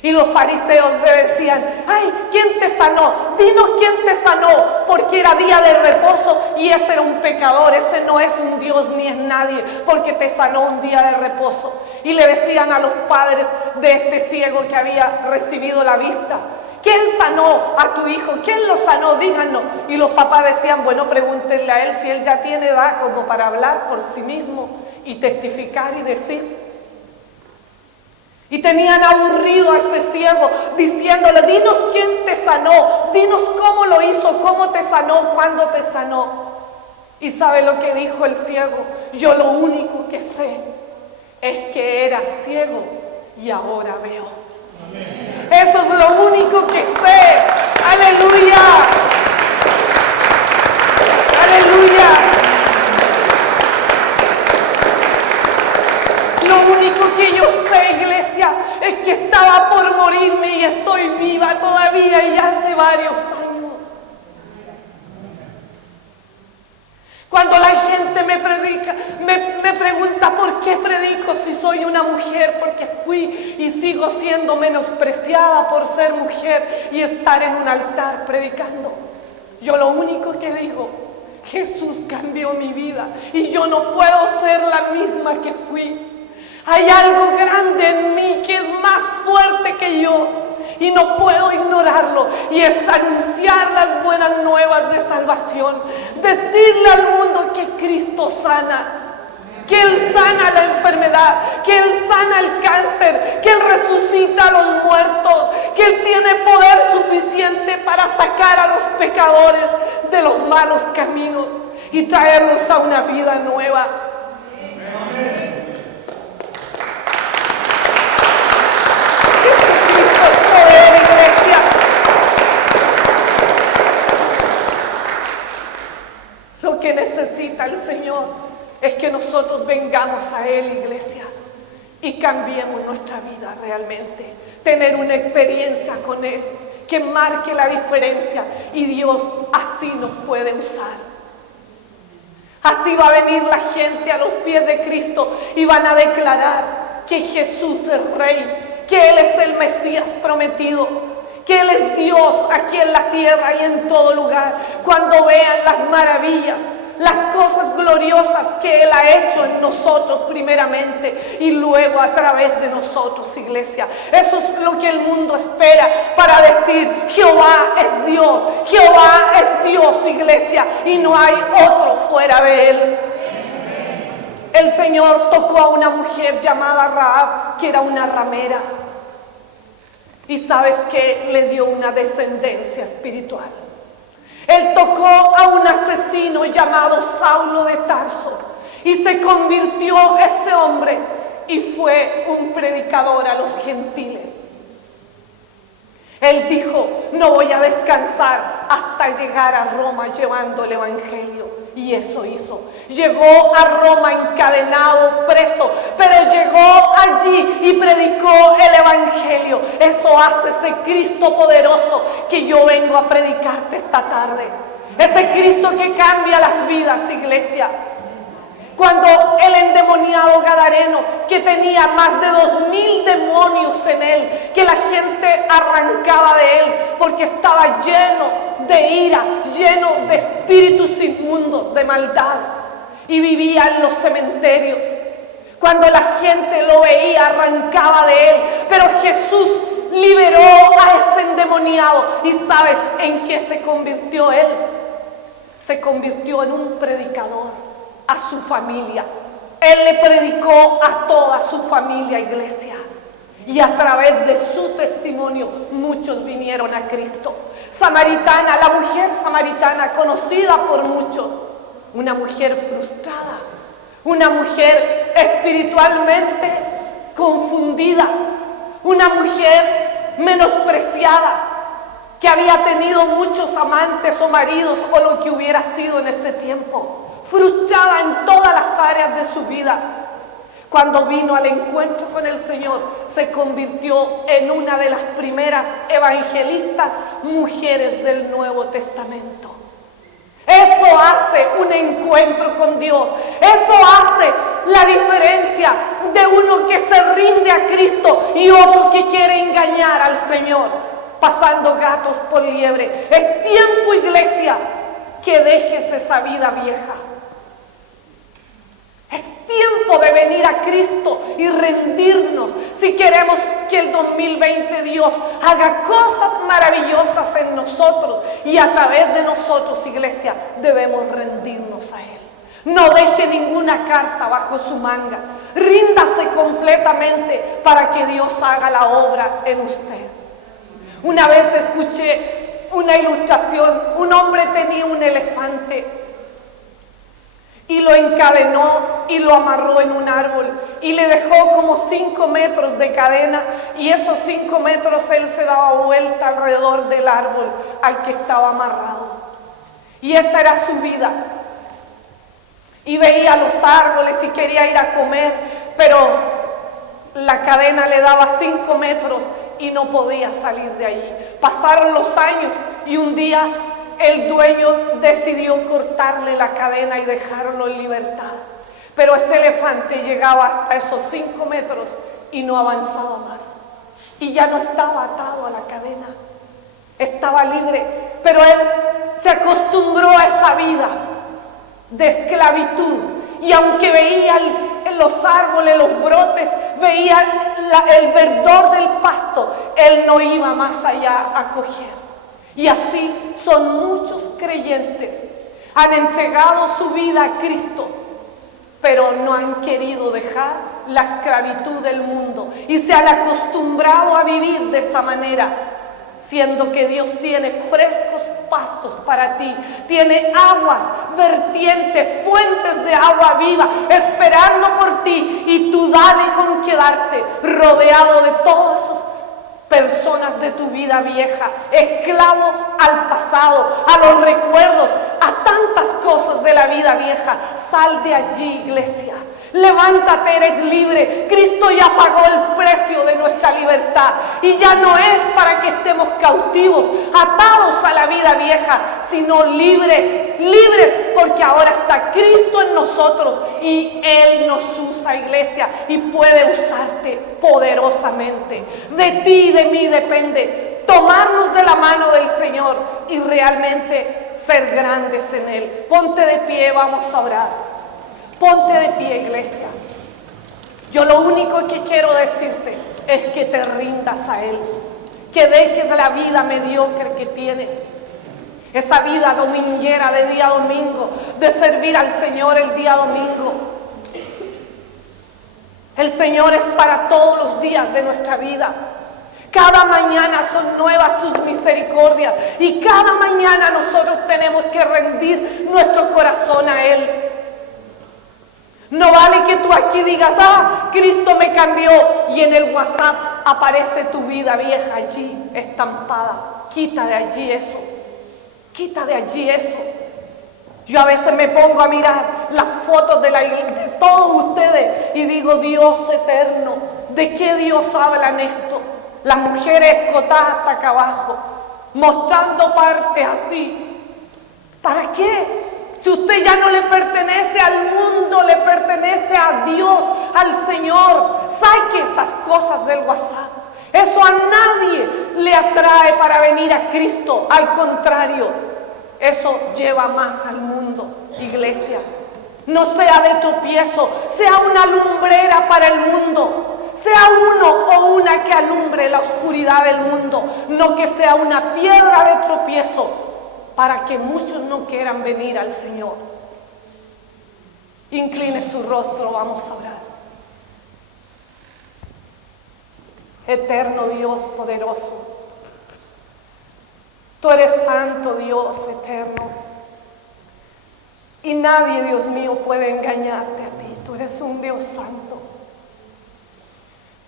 Y los fariseos le decían, ay, ¿quién te sanó? Dinos quién te sanó, porque era día de reposo y ese era un pecador, ese no es un Dios ni es nadie, porque te sanó un día de reposo. Y le decían a los padres de este ciego que había recibido la vista, ¿quién sanó a tu hijo? ¿Quién lo sanó? Díganos. Y los papás decían, bueno, pregúntenle a él si él ya tiene edad como para hablar por sí mismo y testificar y decir. Y tenían aburrido a ese ciego diciéndole, dinos quién te sanó, dinos cómo lo hizo, cómo te sanó, cuándo te sanó. ¿Y sabe lo que dijo el ciego? Yo lo único que sé es que era ciego y ahora veo. Amén. Eso es lo único que sé. Aleluya. Aleluya. Lo único que yo sé, iglesia, es que estaba por morirme y estoy viva todavía y hace varios años. Cuando la gente me predica, me pregunta por qué predico si soy una mujer, porque fui y sigo siendo menospreciada por ser mujer y estar en un altar predicando. Yo lo único que digo, Jesús cambió mi vida y yo no puedo ser la misma que fui. Hay algo grande en mí que es más fuerte que yo y no puedo ignorarlo, y es anunciar las buenas nuevas de salvación, decirle al mundo que Cristo sana, que Él sana la enfermedad, que Él sana el cáncer, que Él resucita a los muertos, que Él tiene poder suficiente para sacar a los pecadores de los malos caminos y traerlos a una vida nueva. Amén. Iglesia, lo que necesita el Señor es que nosotros vengamos a Él, iglesia, y cambiemos nuestra vida realmente, tener una experiencia con Él que marque la diferencia, y Dios así nos puede usar. Así va a venir la gente a los pies de Cristo y van a declarar que Jesús es Rey, que Él es el Mesías prometido, que Él es Dios aquí en la tierra y en todo lugar. Cuando vean las maravillas, las cosas gloriosas que Él ha hecho en nosotros primeramente y luego a través de nosotros, iglesia. Eso es lo que el mundo espera para decir, Jehová es Dios, Jehová es Dios, iglesia, y no hay otro fuera de Él. El Señor tocó a una mujer llamada Rahab, que era una ramera. Y sabes que le dio una descendencia espiritual. Él tocó a un asesino llamado Saulo de Tarso y se convirtió ese hombre y fue un predicador a los gentiles. Él dijo, no voy a descansar hasta llegar a Roma llevando el evangelio. Y eso hizo. Llegó a Roma encadenado, preso, pero llegó allí y predicó el evangelio. Eso hace ese Cristo poderoso que yo vengo a predicarte esta tarde. Ese Cristo que cambia las vidas, iglesia. Cuando el endemoniado gadareno, que tenía más de 2000 demonios en él, que la gente arrancaba de él porque estaba lleno de ira, lleno de espíritus inmundos, de maldad, y vivía en los cementerios. Cuando la gente lo veía, arrancaba de él, pero Jesús liberó a ese endemoniado. ¿Y sabes en qué se convirtió él? Se convirtió en un predicador a su familia. Él le predicó a toda su familia, iglesia. Y a través de su testimonio muchos vinieron a Cristo. Samaritana, la mujer samaritana, conocida por muchos, una mujer frustrada, una mujer espiritualmente confundida, una mujer menospreciada, que había tenido muchos amantes o maridos o lo que hubiera sido en ese tiempo, frustrada en todas las áreas de su vida. Cuando vino al encuentro con el Señor, se convirtió en una de las primeras evangelistas mujeres del Nuevo Testamento. Eso hace un encuentro con Dios. Eso hace la diferencia de uno que se rinde a Cristo y otro que quiere engañar al Señor, pasando gatos por liebre. Es tiempo, iglesia, que dejes esa vida vieja. Es tiempo de venir a Cristo y rendirnos. Si queremos que el 2020 Dios haga cosas maravillosas en nosotros y a través de nosotros, iglesia, debemos rendirnos a Él. No deje ninguna carta bajo su manga. Ríndase completamente para que Dios haga la obra en usted. Una vez escuché una ilustración. Un hombre tenía un elefante y lo encadenó y lo amarró en un árbol y le dejó como 5 metros de cadena, y esos 5 metros él se daba vuelta alrededor del árbol al que estaba amarrado. Y esa era su vida. Y veía los árboles y quería ir a comer, pero la cadena le daba 5 metros y no podía salir de ahí. Pasaron los años y un día el dueño decidió cortarle la cadena y dejarlo en libertad. Pero ese elefante llegaba hasta esos 5 metros y no avanzaba más. Y ya no estaba atado a la cadena. Estaba libre. Pero él se acostumbró a esa vida de esclavitud. Y aunque veía los árboles, los brotes, veía el verdor del pasto, él no iba más allá a coger. Y así son muchos creyentes. Han entregado su vida a Cristo, pero no han querido dejar la esclavitud del mundo y se han acostumbrado a vivir de esa manera, siendo que Dios tiene frescos pastos para ti, tiene aguas vertientes, fuentes de agua viva esperando por ti, y tú dale con quedarte rodeado de todas esas personas de tu vida vieja, esclavo al pasado, a los recuerdos, a tantas cosas de la vida vieja. Sal de allí, iglesia. Levántate, eres libre. Cristo ya pagó el precio de nuestra libertad y ya no es para que estemos cautivos, atados a la vida vieja, sino libres, libres, porque ahora está Cristo en nosotros y Él nos usa, iglesia, y puede usarte poderosamente. De ti y de mí depende tomarnos de la mano del Señor y realmente ser grandes en Él. Ponte de pie, vamos a orar. Ponte de pie, iglesia. Yo lo único que quiero decirte es que te rindas a Él, que dejes la vida mediocre que tienes, esa vida dominguera de día domingo, de servir al Señor el día domingo. El Señor es para todos los días de nuestra vida. Cada mañana son nuevas sus misericordias y cada mañana nosotros tenemos que rendir nuestro corazón a Él. No vale que tú aquí digas, Cristo me cambió, y en el WhatsApp aparece tu vida vieja allí estampada. Quita de allí eso. Quita de allí eso. Yo a veces me pongo a mirar las fotos de todos ustedes y digo, Dios eterno, ¿de qué Dios hablan esto? Las mujeres escotadas hasta acá abajo, mostrando partes así. ¿Para qué? Si usted ya no le pertenece al mundo, le pertenece a Dios, al Señor. Saque esas cosas del WhatsApp. Eso a nadie le atrae para venir a Cristo. Al contrario, eso lleva más al mundo, iglesia. No sea de tropiezo, sea una lumbrera para el mundo. Sea uno o una que alumbre la oscuridad del mundo, no que sea una piedra de tropiezo para que muchos no quieran venir al Señor. Incline su rostro, vamos a orar. Eterno Dios poderoso, tú eres santo Dios eterno, y nadie, Dios mío, puede engañarte a ti. Tú eres un Dios santo.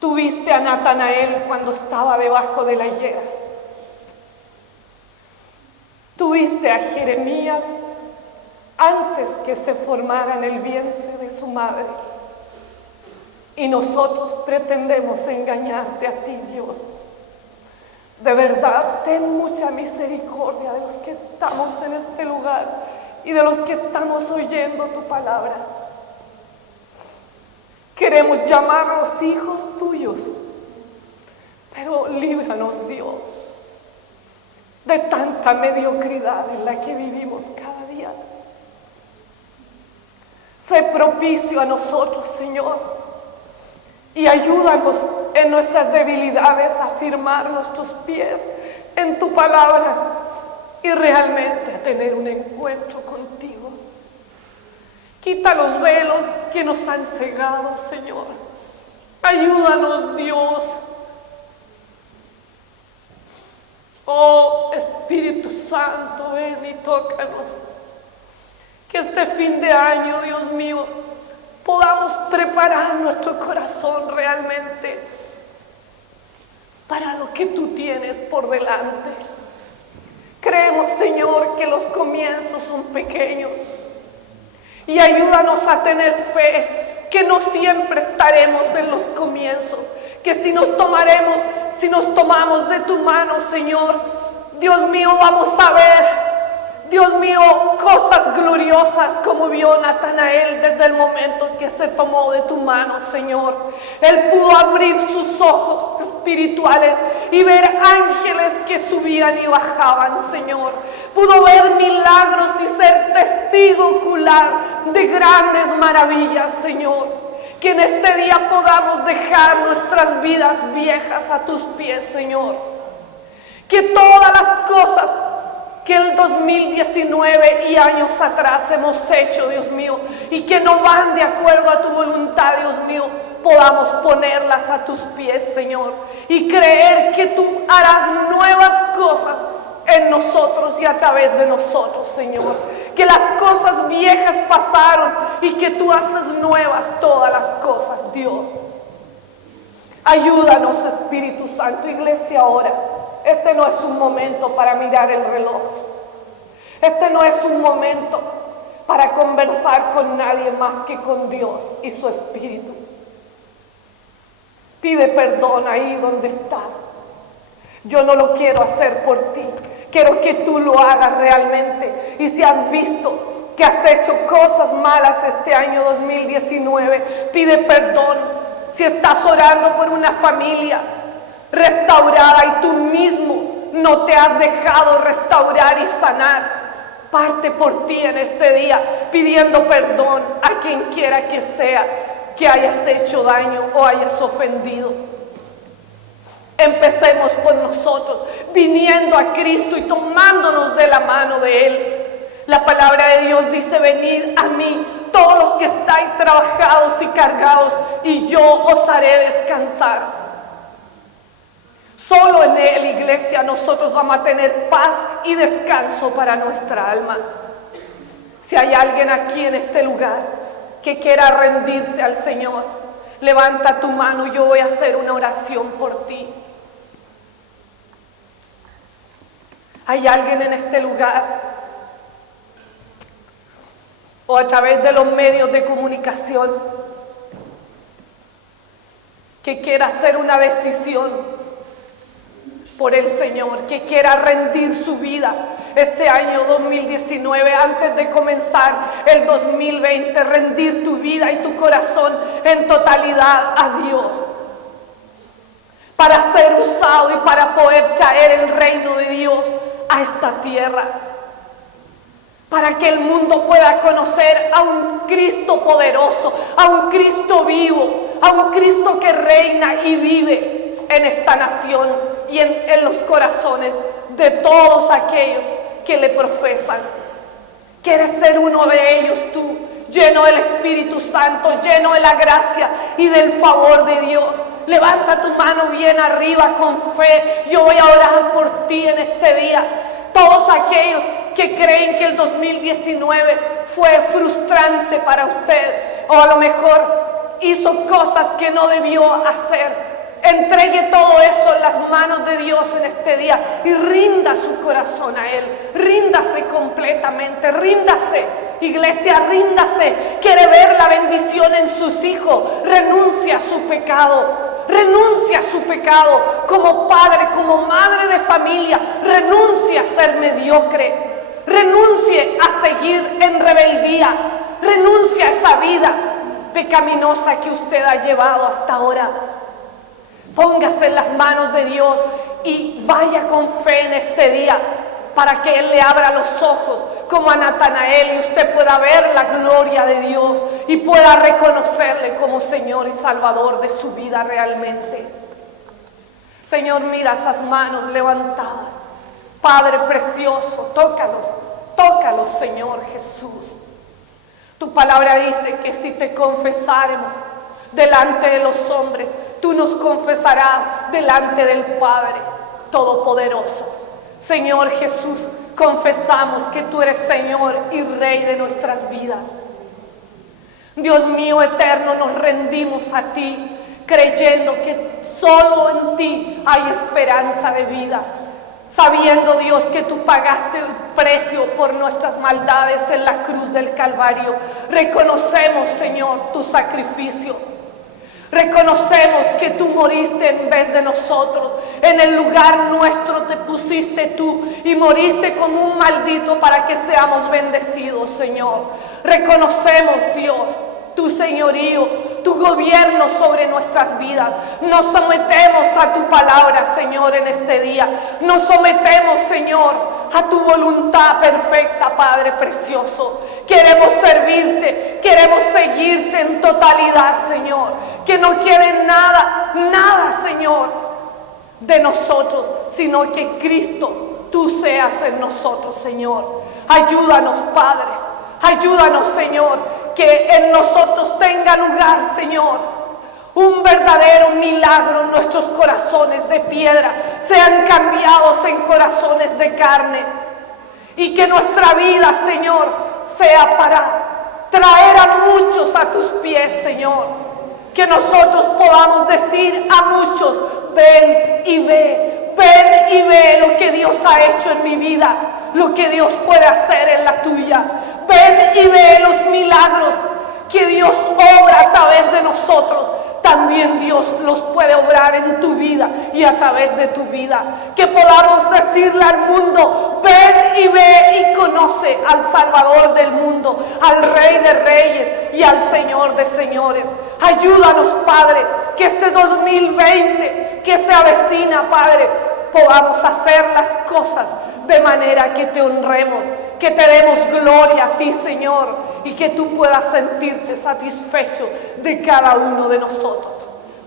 Tú viste a Natanael cuando estaba debajo de la higuera. Tú viste a Jeremías antes que se formara en el vientre de su madre. Y nosotros pretendemos engañarte a ti, Dios. De verdad, ten mucha misericordia de los que estamos en este lugar y de los que estamos oyendo tu palabra. Queremos llamarnos hijos tuyos, pero líbranos, Dios, de tanta mediocridad en la que vivimos cada día. Sé propicio a nosotros, Señor, y ayúdanos en nuestras debilidades a firmar nuestros pies en tu palabra y realmente a tener un encuentro contigo. Quita los velos que nos han cegado, Señor. Ayúdanos, Dios. Oh, Espíritu Santo, ven y tócanos. Que este fin de año, Dios mío, podamos preparar nuestro corazón realmente para lo que tú tienes por delante. Creemos, Señor, que los comienzos son pequeños. Y ayúdanos a tener fe, que no siempre estaremos en los comienzos, que si nos tomamos de tu mano, Señor, Dios mío, vamos a ver, Dios mío, cosas gloriosas como vio Natanael desde el momento que se tomó de tu mano, Señor. Él pudo abrir sus ojos espirituales y ver ángeles que subían y bajaban, Señor. Pudo ver milagros y ser testigo ocular de grandes maravillas, Señor. Que en este día podamos dejar nuestras vidas viejas a tus pies, Señor. Que todas las cosas que el 2019 y años atrás hemos hecho, Dios mío, y que no van de acuerdo a tu voluntad, Dios mío, podamos ponerlas a tus pies, Señor, y creer que tú harás nuevas cosas en nosotros y a través de nosotros, Señor. Que las cosas viejas pasaron y que tú haces nuevas todas las cosas, Dios. Ayúdanos, Espíritu Santo. Iglesia, ahora. Este no es un momento para mirar el reloj. Este no es un momento para conversar con nadie más que con Dios y su Espíritu. Pide perdón ahí donde estás. Yo no lo quiero hacer por ti. Quiero que tú lo hagas realmente. Y si has visto que has hecho cosas malas este año 2019, pide perdón. Si estás orando por una familia restaurada y tú mismo no te has dejado restaurar y sanar, parte por ti en este día pidiendo perdón a quien quiera que sea que hayas hecho daño o hayas ofendido. Empecemos con nosotros, viniendo a Cristo y tomándonos de la mano de Él. La palabra de Dios dice: venid a mí, todos los que estáis trabajados y cargados, y yo os haré descansar. Solo en Él, iglesia, nosotros vamos a tener paz y descanso para nuestra alma. Si hay alguien aquí en este lugar que quiera rendirse al Señor, levanta tu mano y yo voy a hacer una oración por ti. ¿Hay alguien en este lugar o a través de los medios de comunicación que quiera hacer una decisión por el Señor, que quiera rendir su vida este año 2019, antes de comenzar el 2020, rendir tu vida y tu corazón en totalidad a Dios, para ser usado y para poder traer el reino de Dios a esta tierra, para que el mundo pueda conocer a un Cristo poderoso, a un Cristo vivo, a un Cristo que reina y vive en esta nación y en los corazones de todos aquellos que le profesan. ¿Quieres ser uno de ellos tú, lleno del Espíritu Santo, lleno de la gracia y del favor de Dios? Levanta tu mano bien arriba con fe. Yo voy a orar por ti en este día. Todos aquellos que creen que el 2019 fue frustrante para usted, o a lo mejor hizo cosas que no debió hacer, entregue todo eso en las manos de Dios en este día y rinda su corazón a Él. Ríndase completamente, ríndase. Iglesia, ríndase. Quiere ver la bendición en sus hijos. Renuncia a su pecado. Renuncia a su pecado como padre, como madre de familia. Renuncia a ser mediocre. Renuncie a seguir en rebeldía. Renuncia a esa vida pecaminosa que usted ha llevado hasta ahora. Póngase en las manos de Dios y vaya con fe en este día para que Él le abra los ojos como a Natanael y usted pueda ver la gloria de Dios y pueda reconocerle como Señor y Salvador de su vida realmente. Señor, mira esas manos levantadas. Padre precioso, tócalos, Señor Jesús. Tu palabra dice que si te confesáremos delante de los hombres, tú nos confesarás delante del Padre Todopoderoso. Señor Jesús, confesamos que tú eres Señor y Rey de nuestras vidas. Dios mío eterno, nos rendimos a ti, creyendo que solo en ti hay esperanza de vida. Sabiendo, Dios, que tú pagaste el precio por nuestras maldades en la cruz del Calvario. Reconocemos, Señor, tu sacrificio. Reconocemos que tú moriste en vez de nosotros. En el lugar nuestro te pusiste tú y moriste como un maldito para que seamos bendecidos, Señor. Reconocemos, Dios, tu señorío, tu gobierno sobre nuestras vidas. Nos sometemos a tu palabra, Señor, en este día. Nos sometemos, Señor, a tu voluntad perfecta, Padre precioso. Queremos servirte, queremos seguirte en totalidad, Señor. Que no quede nada, Señor, de nosotros, sino que Cristo, tú seas en nosotros, Señor. Ayúdanos, Padre. Ayúdanos, Señor, que en nosotros tenga lugar, Señor, un verdadero milagro. Nuestros corazones de piedra sean cambiados en corazones de carne. Y que nuestra vida, Señor, sea para traer a muchos a tus pies, Señor. Que nosotros podamos decir a muchos: ven y ve lo que Dios ha hecho en mi vida, lo que Dios puede hacer en la tuya. Ven y ve los milagros que Dios obra a través de nosotros. También Dios los puede obrar en tu vida y a través de tu vida. Que podamos decirle al mundo: ven y ve y conoce al Salvador del mundo, al Rey de Reyes y al Señor de Señores. Ayúdanos, Padre, que este 2020 que se avecina, Padre, podamos hacer las cosas de manera que te honremos, que te demos gloria a ti, Señor, y que tú puedas sentirte satisfecho de cada uno de nosotros.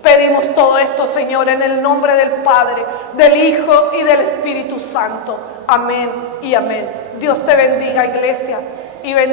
Pedimos todo esto, Señor, en el nombre del Padre, del Hijo y del Espíritu Santo. Amén y amén. Dios te bendiga, iglesia, y bendiga.